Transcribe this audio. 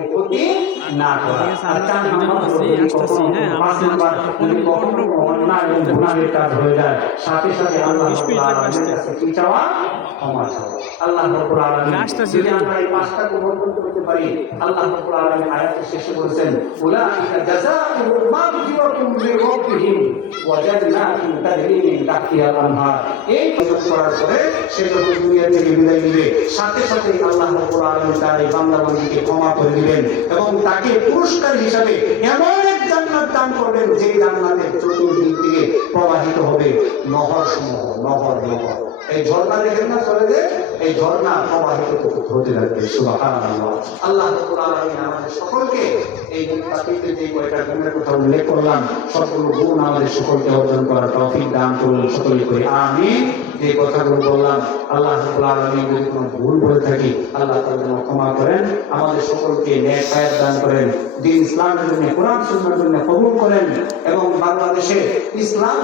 অপরকে ক্ষতি না করা। আর 4 নম্বর কখনো অন্যায় এবং গুনাহের কাজ হয়ে যায়, সাথে সাথে আল্লাহ রাব্বুল আলামিনের কাছে কি চাওয়া? ক্ষমা চাওয়া। আল্লাহ রাব্বুল আলামিন যদি আমরা এই 5টা অর্জন করতে পারি, আল্লাহ রাব্বুল আলামিন আয়াতের শেষে বলেছেন, উলাইকা জাযাউহুম মাগফিরাতুম মির রাব্বিহিম ওয়া জান্নাতুন তাজরি মিন তাহতিহাল আনহার। এই কাজ করার পরে সে যখন দুনিয়া থেকে বিদায় নিবে, সাথে সাথে আল্লাহ রাব্বুল আলামিন তার এই বান্দা-বান্দীকে ক্ষমা করে দিবেন এবং তাকে পুরস্কার হিসাবে এমন এক জান্নাত দান করবেন যে জান্নাতের চতুর্দিক থেকে প্রবাহিত হবে নহর সমূহ, নহর নহর। এই ঝর্ণা দেখেন না চলে যে, এই ঝর্ণা প্রবাহিত হতে থাকবে। সুবহানাল্লাহ। আল্লাহ রাব্বুল আলামিন আমাদের সকলকে এই তাফসীরে যে কয়টা গুণের কথা উল্লেখ করলাম, সবগুলো গুণ আমাদের সকলকে অর্জন করার তৌফিক দান করুন সকলে করে আমিন। যে কথাগুলো বললাম, আল্লাহ রাব্বুল আলামিন যদি কোনো ভুল বলে থাকি, আল্লাহ তাআলা যেন ক্ষমা করেন, আমাদের সকলকে নেক হায়াত দান করেন, দ্বীন ইসলামের জন্য, কোরআন সুন্নাহর জন্য কবুল করেন এবং বাংলাদেশে ইসলাম